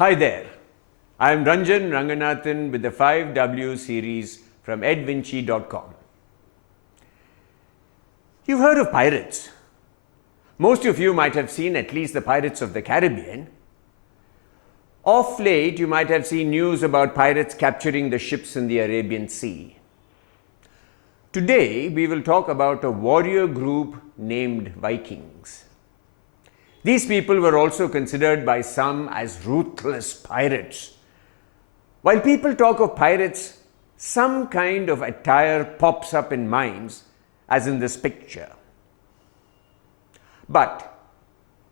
Hi there, I am Ranjan Ranganathan with the 5W series from edvinci.com. You've heard of pirates. Most of you might have seen at least the Pirates of the Caribbean. Of late, you might have seen news about pirates capturing the ships in the Arabian Sea. Today, we will talk about a warrior group named Vikings. These people were also considered by some as ruthless pirates. While people talk of pirates, some kind of attire pops up in minds, as in this picture. But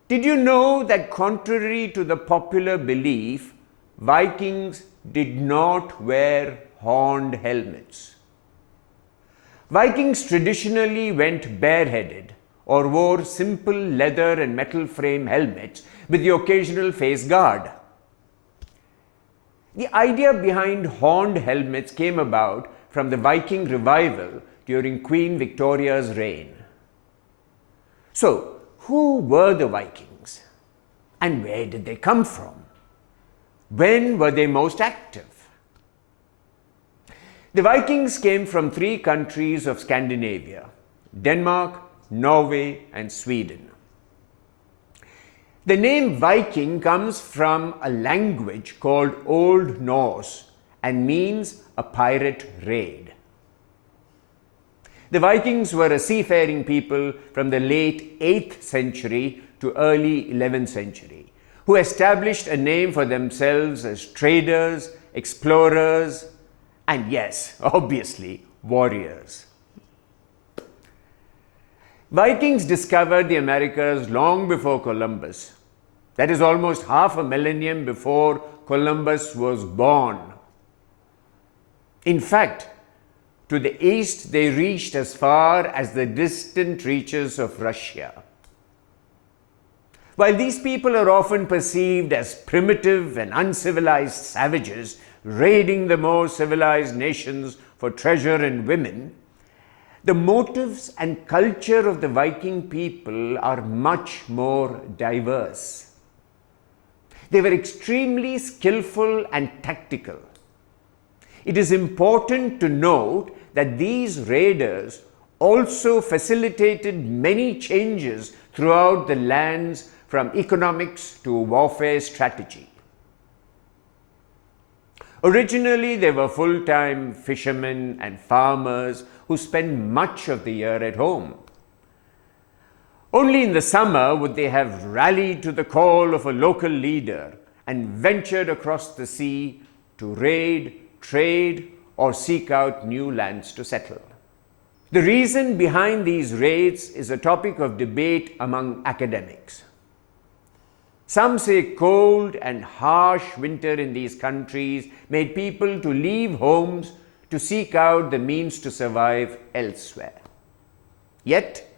did you know that contrary to the popular belief, Vikings did not wear horned helmets? Vikings traditionally went bareheaded or wore simple leather and metal frame helmets with the occasional face guard. The idea behind horned helmets came about from the Viking revival during Queen Victoria's reign. So, who were the Vikings? And where did they come from? When were they most active? The Vikings came from 3 countries of Scandinavia: Denmark, Norway, and Sweden. The name Viking comes from a language called Old Norse and means a pirate raid. The Vikings were a seafaring people from the late 8th century to early 11th century who established a name for themselves as traders, explorers, and yes, obviously, warriors. Vikings discovered the Americas long before Columbus. That is almost half a millennium before Columbus was born. In fact, to the east they reached as far as the distant reaches of Russia. While these people are often perceived as primitive and uncivilized savages raiding the more civilized nations for treasure and women, the motives and culture of the Viking people are much more diverse. They were extremely skillful and tactical. It is important to note that these raiders also facilitated many changes throughout the lands, from economics to warfare strategy. Originally, they were full-time fishermen and farmers who spent much of the year at home. Only in the summer would they have rallied to the call of a local leader and ventured across the sea to raid, trade, or seek out new lands to settle. The reason behind these raids is a topic of debate among academics. Some say cold and harsh winter in these countries made people to leave homes to seek out the means to survive elsewhere. Yet,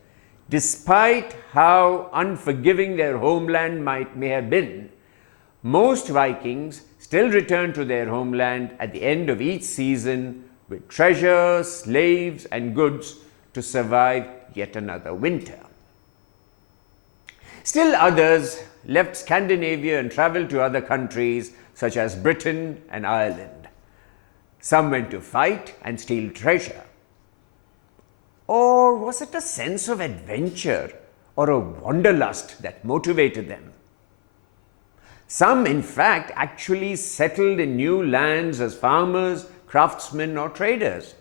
despite how unforgiving their homeland may have been, most Vikings still returned to their homeland at the end of each season with treasure, slaves, and goods to survive yet another winter. Still others left Scandinavia and traveled to other countries such as Britain and Ireland. Some went to fight and steal treasure. Or was it a sense of adventure or a wanderlust that motivated them? Some, in fact, actually settled in new lands as farmers, craftsmen, or traders.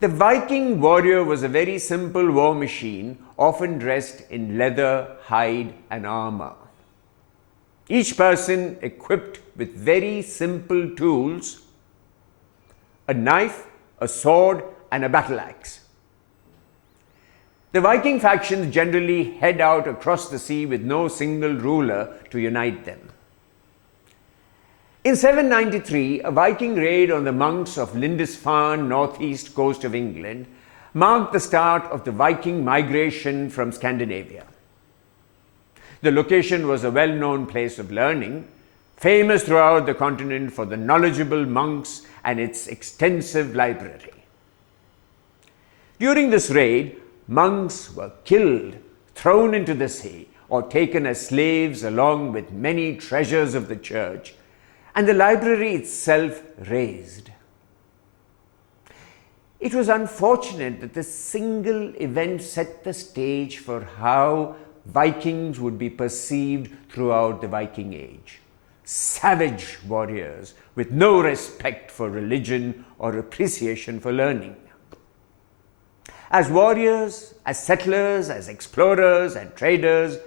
The Viking warrior was a very simple war machine, often dressed in leather, hide, and armor. Each person equipped with very simple tools: a knife, a sword, and a battle axe. The Viking factions generally head out across the sea with no single ruler to unite them. In 793, a Viking raid on the Monks of Lindisfarne, northeast coast of England, marked the start of the Viking migration from Scandinavia. The location was a well-known place of learning, famous throughout the continent for the knowledgeable monks and its extensive library. During this raid, monks were killed, thrown into the sea, or taken as slaves along with many treasures of the church, and the library itself razed. It was unfortunate that this single event set the stage for how Vikings would be perceived throughout the Viking Age. Savage warriors with no respect for religion or appreciation for learning. As warriors, as settlers, as explorers and traders,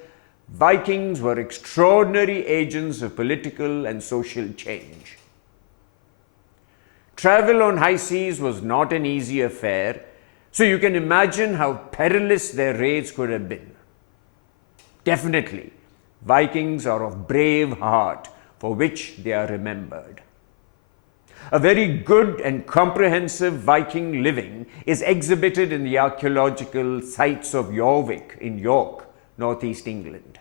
Vikings were extraordinary agents of political and social change. Travel on high seas was not an easy affair, so you can imagine how perilous their raids could have been. Definitely, Vikings are of brave heart, for which they are remembered. A very good and comprehensive Viking living is exhibited in the archaeological sites of Jorvik in York, northeast England.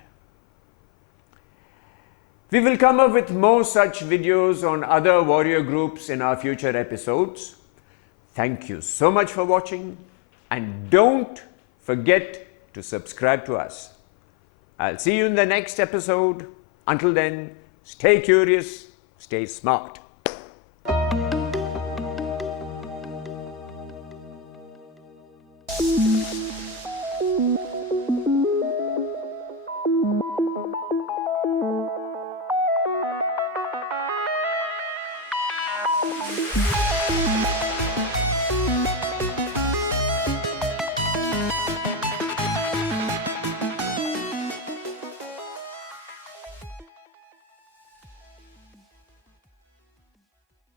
We will come up with more such videos on other warrior groups in our future episodes. Thank you so much for watching, and don't forget to subscribe to us. I'll see you in the next episode. Until then, stay curious, stay smart.